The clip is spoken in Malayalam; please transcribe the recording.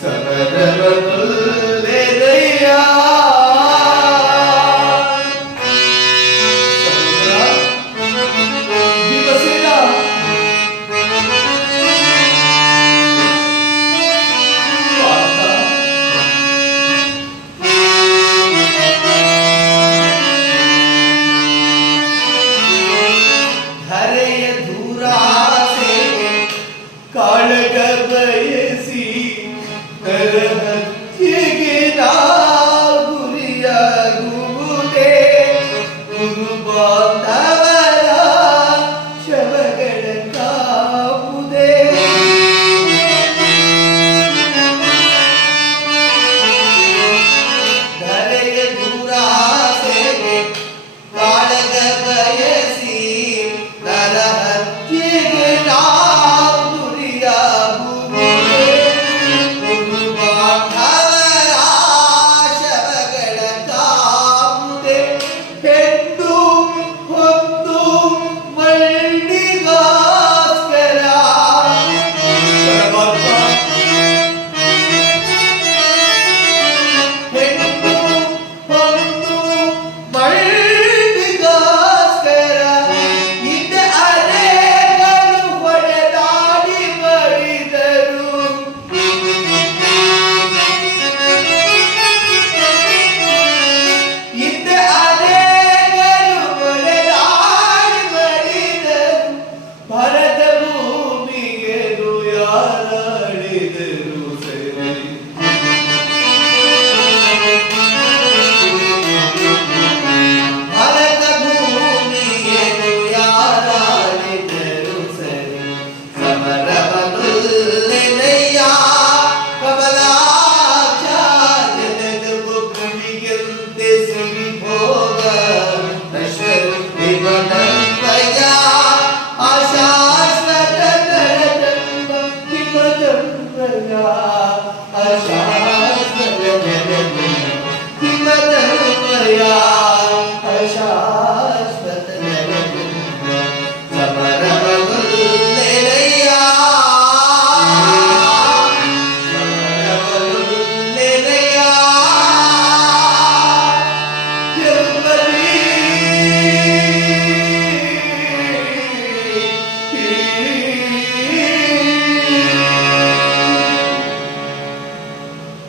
Sarada காலகபயசி தரமத Yeah.